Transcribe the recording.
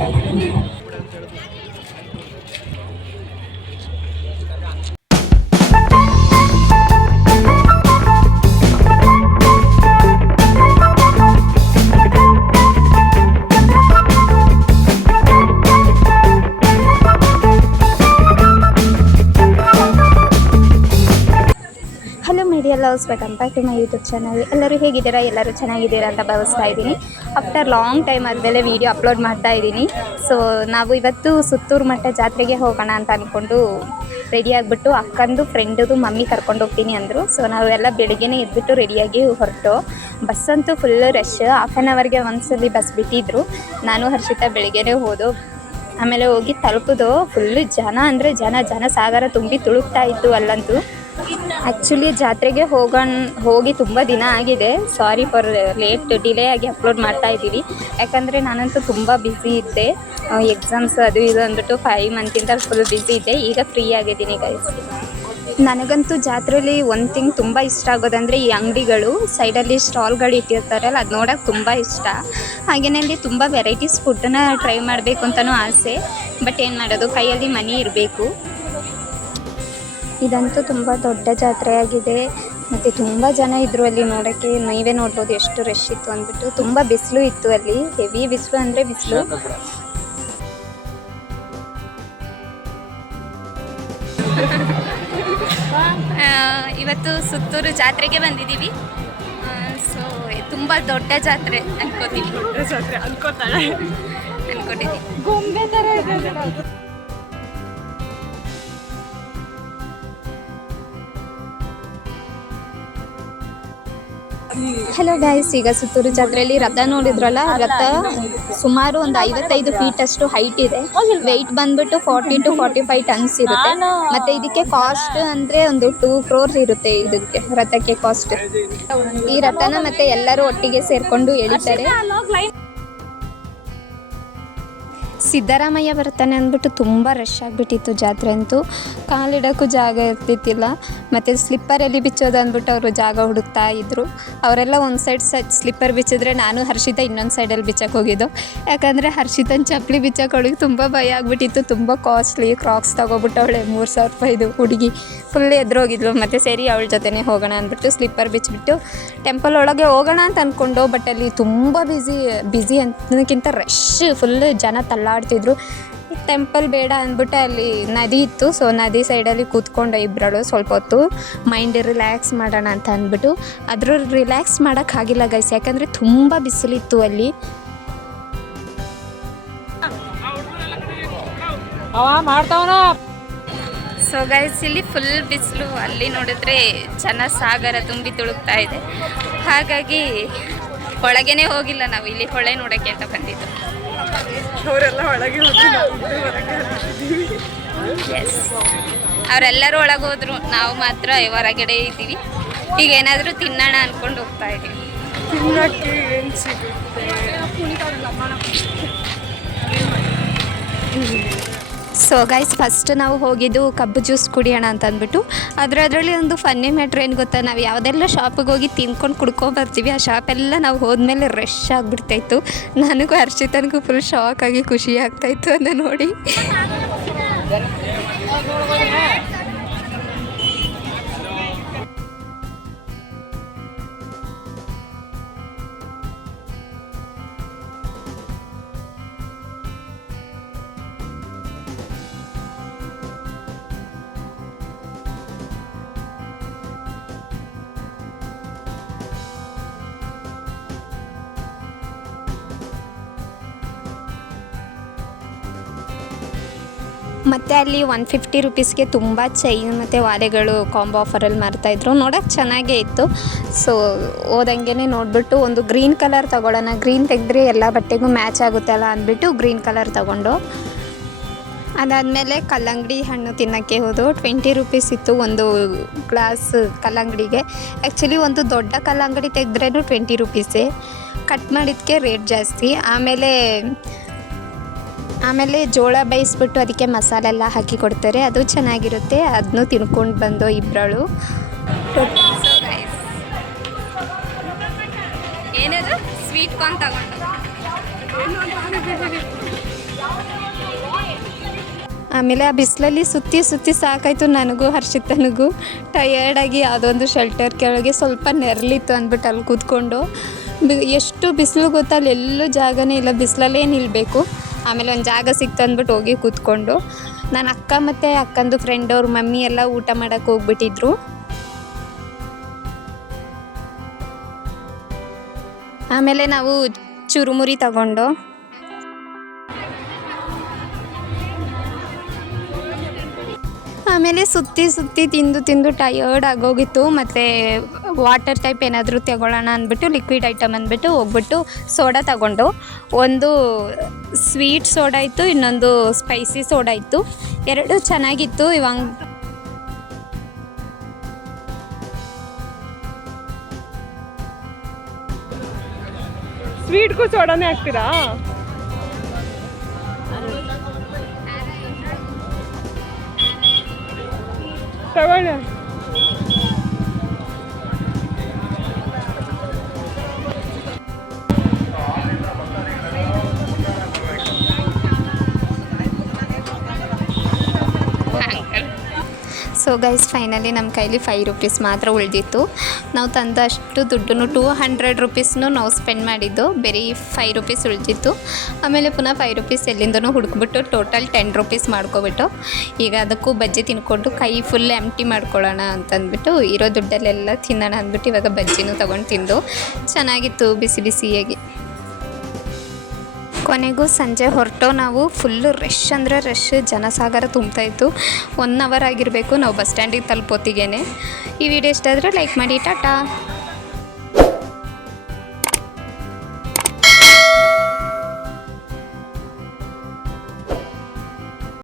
Welcome back to my YouTube channel. ಎಲ್ಲರೂ ಹೇಗಿದ್ದೀರಾ? ಎಲ್ಲರೂ ಚೆನ್ನಾಗಿದ್ದೀರಾ ಅಂತ ಭಾವಿಸ್ತಾ ಇದ್ದೀನಿ. ಆಫ್ಟರ್ ಲಾಂಗ್ ಟೈಮ್ ಆದಮೇಲೆ ವೀಡಿಯೋ ಅಪ್ಲೋಡ್ ಮಾಡ್ತಾ ಇದ್ದೀನಿ. ಸೊ ನಾವು ಇವತ್ತು ಸುತ್ತೂರು ಮಠ ಜಾತ್ರೆಗೆ ಹೋಗೋಣ ಅಂತ ಅಂದ್ಕೊಂಡು ರೆಡಿ ಆಗಿಬಿಟ್ಟು ಅಕ್ಕಂದು ಫ್ರೆಂಡದು ಮಮ್ಮಿ ಕರ್ಕೊಂಡು ಹೋಗ್ತೀನಿ ಅಂದರು. ಸೊ ನಾವೆಲ್ಲ ಬೆಳಿಗ್ಗೆನೇ ಎದ್ಬಿಟ್ಟು ರೆಡಿಯಾಗಿ ಹೊರಟು. ಬಸ್ ಅಂತೂ ಫುಲ್ ರಶ್. ಹಾಫ್ ಆನ್ ಅವರ್ಗೆ ಒಂದ್ಸಲಿ ಬಸ್ ಬಿಟ್ಟಿದ್ರು. ನಾನು ಹರ್ಷಿತಾ ಬೆಳಿಗ್ಗೆನೇ ಹೋದೋ. ಆಮೇಲೆ ಹೋಗಿ ತಲುಪಿದೋ ಫುಲ್ಲು ಜನ ಅಂದರೆ ಜನ ಸಾಗರ ತುಂಬಿ ತುಳುಕ್ತಾ ಇತ್ತು ಅಲ್ಲಂತೂ. ಆ್ಯಕ್ಚುಲಿ ಜಾತ್ರೆಗೆ ಹೋಗಿ ತುಂಬ ದಿನ ಆಗಿದೆ. ಸಾರಿ ಫಾರ್ ಡಿಲೇ ಆಗಿ ಅಪ್ಲೋಡ್ ಮಾಡ್ತಾ ಇದ್ದೀವಿ. ಯಾಕಂದರೆ ನಾನಂತೂ ತುಂಬ ಬ್ಯುಸಿ ಇದ್ದೆ. ಎಕ್ಸಾಮ್ಸ್ ಅದು ಇದು ಅಂದ್ಬಿಟ್ಟು 5 ಮಂತಿಂದ ಫುಲ್ ಬ್ಯುಸಿ ಇದ್ದೆ. ಈಗ ಫ್ರೀ ಆಗಿದ್ದೀನಿ ಗೈಸ್. ನನಗಂತೂ ಜಾತ್ರೆಯಲ್ಲಿ ಒಂದು ಥಿಂಗ್ ತುಂಬ ಇಷ್ಟ ಆಗೋದಂದರೆ ಈ ಅಂಗಡಿಗಳು ಸೈಡಲ್ಲಿ ಸ್ಟಾಲ್ಗಳು ಇಟ್ಟಿರ್ತಾರಲ್ಲ, ಅದು ನೋಡೋಕೆ ತುಂಬ ಇಷ್ಟ. ಹಾಗೆಯೇ ಅಲ್ಲಿ ತುಂಬ ವೆರೈಟೀಸ್ ಫುಡ್ಡನ್ನು ಟ್ರೈ ಮಾಡಬೇಕು ಅಂತಲೂ ಆಸೆ. ಬಟ್ ಏನು ಮಾಡೋದು, ಕೈಯಲ್ಲಿ ಮನಿ ಇರಬೇಕು. ಇದಂತೂ ತುಂಬ ದೊಡ್ಡ ಜಾತ್ರೆಯಾಗಿದೆ ಮತ್ತು ತುಂಬ ಜನ ಇದ್ದರು ಅಲ್ಲಿ ನೋಡೋಕ್ಕೆ. ನೀವೇ ನೋಡ್ಬೋದು ಎಷ್ಟು ರಶ್ ಇತ್ತು ಅಂದ್ಬಿಟ್ಟು. ತುಂಬ ಬಿಸಿಲು ಇತ್ತು ಅಲ್ಲಿ, ಹೆವಿ ಬಿಸಿಲು ಅಂದರೆ ಬಿಸಿಲು. ಇವತ್ತು ಸುತ್ತೂರು ಜಾತ್ರೆಗೆ ಬಂದಿದ್ದೀವಿ. ಸೊ ತುಂಬ ದೊಡ್ಡ ಜಾತ್ರೆ ಅನ್ಕೋತೀನಿ. ಅನ್ಕೊಂಡಿದ್ದೀವಿ. ಗೊಂಬೆ ಥರ ಇದೆ. ಹಲೋ ಗೈಸ್, ಈಗ ಸುತ್ತೂರು ಜಾತ್ರೆಯಲ್ಲಿ ರಥ ನೋಡಿದ್ರಲ್ಲ, ರಥ ಸುಮಾರು ಒಂದು 55 ಫೀಟ್ ಅಷ್ಟು ಹೈಟ್ ಇದೆ. ವೆಯ್ಟ್ ಬಂದ್ಬಿಟ್ಟು 40 to 45 ಟನ್ಸ್ ಇರುತ್ತೆ. ಮತ್ತು ಇದಕ್ಕೆ ಕಾಸ್ಟ್ ಅಂದರೆ ಒಂದು 2 crores ಇರುತ್ತೆ ಇದಕ್ಕೆ ರಥಕ್ಕೆ ಕಾಸ್ಟ್. ಈ ರಥನ ಮತ್ತೆ ಎಲ್ಲರೂ ಒಟ್ಟಿಗೆ ಸೇರಿಕೊಂಡು ಎಳಿತಾರೆ. ಸಿದ್ದರಾಮಯ್ಯ ಬರ್ತಾನೆ ಅಂದ್ಬಿಟ್ಟು ತುಂಬ ರಶ್ ಆಗಿಬಿಟ್ಟಿತ್ತು ಜಾತ್ರೆ ಅಂತೂ. ಕಾಲಿಡೋಕ್ಕೂ ಜಾಗ ಇರ್ತಿತ್ತಿಲ್ಲ. ಮತ್ತು ಸ್ಲಿಪ್ಪರಲ್ಲಿ ಬಿಚ್ಚೋದು ಅಂದ್ಬಿಟ್ಟು ಅವರು ಜಾಗ ಹುಡುಕ್ತಾ ಇದ್ದರು. ಅವರೆಲ್ಲ ಒಂದು ಸೈಡ್ ಸ್ಲಿಪ್ಪರ್ ಬಿಚ್ಚಿದ್ರೆ ನಾನು ಹರ್ಷಿತಾ ಇನ್ನೊಂದು ಸೈಡಲ್ಲಿ ಬಿಚ್ಚಕ್ಕೆ ಹೋಗಿದ್ದು. ಯಾಕಂದರೆ ಹರ್ಷಿತನ ಚಪ್ಪಲಿ ಬಿಚ್ಚಕ್ಕೆ ಅವಳಿಗೆ ತುಂಬ ಭಯ ಆಗಿಬಿಟ್ಟಿತ್ತು. ತುಂಬ ಕಾಸ್ಟ್ಲಿ ಕ್ರಾಕ್ಸ್ ತೊಗೊಬಿಟ್ಟು ಅವಳೆ 3000 ರೂಪಾಯಿದು ಹುಡುಗಿ ಫುಲ್ ಎದುರೋಗಿದ್ಲು. ಮತ್ತು ಸರಿ ಅವಳ ಜೊತೆನೇ ಹೋಗೋಣ ಅಂದ್ಬಿಟ್ಟು ಸ್ಲಿಪ್ಪರ್ ಬಿಚ್ಚಿಬಿಟ್ಟು ಟೆಂಪಲ್ ಒಳಗೆ ಹೋಗೋಣ ಅಂತ ಅಂದ್ಕೊಂಡು. ಬಟ್ ಅಲ್ಲಿ ತುಂಬ ಬ್ಯುಸಿ ಅನ್ನೋದಕ್ಕಿಂತ ರಶ್, ಫುಲ್ ಜನ ತಳ್ಳಾಡ್ತಿದ್ರು. ಟೆಂಪಲ್ ಬೇಡ ಅಂದ್ಬಿಟ್ಟು ಅಲ್ಲಿ ನದಿ ಇತ್ತು. ಸೊ ನದಿ ಸೈಡಲ್ಲಿ ಕೂತ್ಕೊಂಡು ಇಬ್ಬರಳು ಸ್ವಲ್ಪ ಹೊತ್ತು ಮೈಂಡ್ ರಿಲ್ಯಾಕ್ಸ್ ಮಾಡೋಣ ಅಂತ ಅಂದ್ಬಿಟ್ಟು. ಆದರೂ ರಿಲ್ಯಾಕ್ಸ್ ಮಾಡೋಕ್ಕಾಗಿಲ್ಲ ಗೈಸ್, ಯಾಕಂದರೆ ತುಂಬ ಬಿಸಿಲಿತ್ತು ಅಲ್ಲಿ. ಸೊ ಗೈಸ್, ಇಲ್ಲಿ ಫುಲ್ ಬಿಸಿಲು. ಅಲ್ಲಿ ನೋಡಿದ್ರೆ ಜನ ಸಾಗರ ತುಂಬಿ ತುಳುಕ್ತಾ ಇದೆ. ಹಾಗಾಗಿ ಒಳಗೇನೆ ಹೋಗಿಲ್ಲ ನಾವು. ಇಲ್ಲಿ ಹೊಳೆ ನೋಡೋಕ್ಕೆ ಅಂತ ಬಂದಿದ್ದು. ಅವರೆಲ್ಲ ಒಳಗೆ ಎಸ್, ಅವರೆಲ್ಲರೂ ಒಳಗೆ ಹೋದ್ರು, ನಾವು ಮಾತ್ರ ಹೊರಗಡೆ ಇದ್ದೀವಿ. ಈಗ ಏನಾದರೂ ತಿನ್ನೋಣ ಅಂದ್ಕೊಂಡು ಹೋಗ್ತಾ ಇದ್ದೀವಿ. ತಿನ್ನಕ್ಕೆ ಏನು ಸಿಗುತ್ತೆ? ಸೊ ಗೈಸ್, ಫಸ್ಟ್ ನಾವು ಹೋಗಿದ್ದು ಕಬ್ಬು ಜ್ಯೂಸ್ ಕುಡಿಯೋಣ ಅಂತ ಅಂದ್ಬಿಟ್ಟು. ಅದರಲ್ಲಿ ಒಂದು ಫನ್ನಿ ಮ್ಯಾಟ್ರ್ ಏನು ಗೊತ್ತಾ, ನಾವು ಯಾವುದೆಲ್ಲ ಶಾಪಿಗೆ ಹೋಗಿ ತಿನ್ಕೊಂಡು ಕುಡ್ಕೊಂಬರ್ತೀವಿ, ಆ ಶಾಪೆಲ್ಲ ನಾವು ಹೋದ್ಮೇಲೆ ರಶ್ ಆಗಿಬಿಡ್ತಾಯಿತ್ತು. ನನಗೂ ಹರ್ಷಿತನಿಗೂ ಫುಲ್ ಶಾಕ್ ಆಗಿ ಖುಷಿ ಆಗ್ತಾಯಿತ್ತು ಅದನ್ನು ನೋಡಿ. ಮತ್ತು ಅಲ್ಲಿ 150 ರೂಪೀಸ್ಗೆ ತುಂಬ ಚೈನ್ ಮತ್ತು ವಾಲೆಗಳು ಕಾಂಬೋ ಆಫರಲ್ಲಿ ಮಾರ್ತಾಯಿದ್ರು. ನೋಡೋಕ್ಕೆ ಚೆನ್ನಾಗೇ ಇತ್ತು. ಸೊ ಹೋದಂಗೆ ನೋಡಿಬಿಟ್ಟು ಒಂದು ಗ್ರೀನ್ ಕಲರ್ ತೊಗೊಳ್ಳೋಣ, ಗ್ರೀನ್ ತೆಗೆದ್ರೆ ಎಲ್ಲ ಬಟ್ಟೆಗೂ ಮ್ಯಾಚ್ ಆಗುತ್ತೆ ಅಲ್ಲ ಅಂದ್ಬಿಟ್ಟು ಗ್ರೀನ್ ಕಲರ್ ತೊಗೊಂಡು. ಅದಾದಮೇಲೆ ಕಲ್ಲಂಗಡಿ ಹಣ್ಣು ತಿನ್ನೋಕ್ಕೆ ಹೋದು. 20 ರೂಪೀಸ್ ಇತ್ತು ಒಂದು ಗ್ಲಾಸ್ ಕಲ್ಲಂಗಡಿಗೆ. ಆ್ಯಕ್ಚುಲಿ ಒಂದು ದೊಡ್ಡ ಕಲ್ಲಂಗಡಿ ತೆಗೆದ್ರೂ 20 ರೂಪೀಸೇ. ಕಟ್ ಮಾಡಿದ್ದಕ್ಕೆ ರೇಟ್ ಜಾಸ್ತಿ. ಆಮೇಲೆ ಜೋಳ ಬೇಯಿಸ್ಬಿಟ್ಟು ಅದಕ್ಕೆ ಮಸಾಲೆ ಎಲ್ಲ ಹಾಕಿ ಕೊಡ್ತಾರೆ, ಅದು ಚೆನ್ನಾಗಿರುತ್ತೆ. ಅದನ್ನು ತಿನ್ಕೊಂಡು ಬಂದು ಇಬ್ಬರಳು. ಏನದು ಸ್ವೀಟ್ ಕಾರ್ನ್ ತಗೊಂಡು ಆಮೇಲೆ ಆ ಬಿಸಿಲಲ್ಲಿ ಸುತ್ತಿ ಸುತ್ತಿ ಸಾಕಾಯಿತು ನನಗೂ ಹರ್ಷಿತನಿಗೂ. ಟಯರ್ಡಾಗಿ ಯಾವುದೊಂದು ಶೆಲ್ಟರ್ ಕೆಳಗೆ ಸ್ವಲ್ಪ ನೆರಳಿತ್ತು ಅಂದ್ಬಿಟ್ಟು ಅಲ್ಲಿ ಕೂತ್ಕೊಂಡು ಎಷ್ಟು ಬಿಸಿಲು ಗೊತ್ತಾ, ಅಲ್ಲಿ ಎಲ್ಲೂ ಜಾಗನೇ ಇಲ್ಲ, ಬಿಸಿಲಲ್ಲೇ ನಿಲ್ಲಬೇಕು. ಆಮೇಲೆ ಒಂದು ಜಾಗ ಸಿಕ್ತು ಅಂದ್ಬಿಟ್ಟು ಹೋಗಿ ಕೂತ್ಕೊಂಡು ನನ್ನ ಅಕ್ಕ ಮತ್ತು ಅಕ್ಕಂದು ಫ್ರೆಂಡ್ ಅವ್ರ ಮಮ್ಮಿ ಎಲ್ಲ ಊಟ ಮಾಡೋಕ್ಕೆ ಹೋಗ್ಬಿಟ್ಟಿದ್ರು. ಆಮೇಲೆ ನಾವು ಚುರುಮುರಿ ತಗೊಂಡು ಆಮೇಲೆ ಸುತ್ತಿ ಸುತ್ತಿ ತಿಂದು ಟಯರ್ಡ್ ಆಗೋಗಿತ್ತು. ಮತ್ತು ವಾಟರ್ ಟೈಪ್ ಏನಾದರೂ ತಗೊಳ್ಳೋಣ ಅಂದ್ಬಿಟ್ಟು ಲಿಕ್ವಿಡ್ ಐಟಮ್ ಅಂದ್ಬಿಟ್ಟು ಹೋಗ್ಬಿಟ್ಟು ಸೋಡಾ ತಗೊಂಡು, ಒಂದು ಸ್ವೀಟ್ ಸೋಡಾ ಇತ್ತು, ಇನ್ನೊಂದು ಸ್ಪೈಸಿ ಸೋಡಾ ಇತ್ತು. ಎರಡೂ ಚೆನ್ನಾಗಿತ್ತು. ಇವಾಗ ಸ್ವೀಟ್ಗೂ ಸೋಡಾನೇ ಹಾಕ್ತೀರಾ? ತಗೊಳ್ಳಿ. ಸೊ ಗೈಸ್, ಫೈನಲಿ ನಮ್ಮ ಕೈಲಿ 5 ರೂಪೀಸ್ ಮಾತ್ರ ಉಳಿದಿತ್ತು. ನಾವು ತಂದಷ್ಟು ದುಡ್ಡನ್ನು 200 ರೂಪೀಸ್ನು ನಾವು ಸ್ಪೆಂಡ್ ಮಾಡಿದ್ದು, ಬರೀ 5 ರೂಪೀಸ್ ಉಳಿದಿತ್ತು. ಆಮೇಲೆ ಪುನಃ 5 ರೂಪೀಸ್ ಎಲ್ಲಿಂದನೂ ಹುಡುಕ್ಬಿಟ್ಟು ಟೋಟಲ್ 10 ರೂಪೀಸ್ ಮಾಡ್ಕೊಬಿಟ್ಟು ಈಗ ಅದಕ್ಕೂ ಬಜ್ಜಿ ತಿನ್ಕೊಂಡು ಕೈ ಫುಲ್ ಎಂಟಿ ಮಾಡ್ಕೊಳ್ಳೋಣ ಅಂತಂದ್ಬಿಟ್ಟು ಇರೋ ದುಡ್ಡಲ್ಲೆಲ್ಲ ತಿನ್ನೋಣ ಅಂದ್ಬಿಟ್ಟು ಇವಾಗ ಬಜ್ಜಿನೂ ತೊಗೊಂಡು ತಿಂದು ಚೆನ್ನಾಗಿತ್ತು ಬಿಸಿ ಬಿಸಿಯಾಗಿ. ಕೊನೆಗೂ ಸಂಜೆ ಹೊರಟು ನಾವು ಫುಲ್ಲು ರಶ್ ಅಂದರೆ ರಶ್, ಜನಸಾಗರ ತುಂಬ್ತಾಯಿತ್ತು. 1 ಅವರ್ ಆಗಿರಬೇಕು ನಾವು ಬಸ್ ಸ್ಟ್ಯಾಂಡಿಗೆ ತಲುಪೋತ್ತಿಗೆ. ಈ ವಿಡಿಯೋ ಇಷ್ಟ ಆದರೆ ಲೈಕ್ ಮಾಡಿ. ಟಾಟಾ.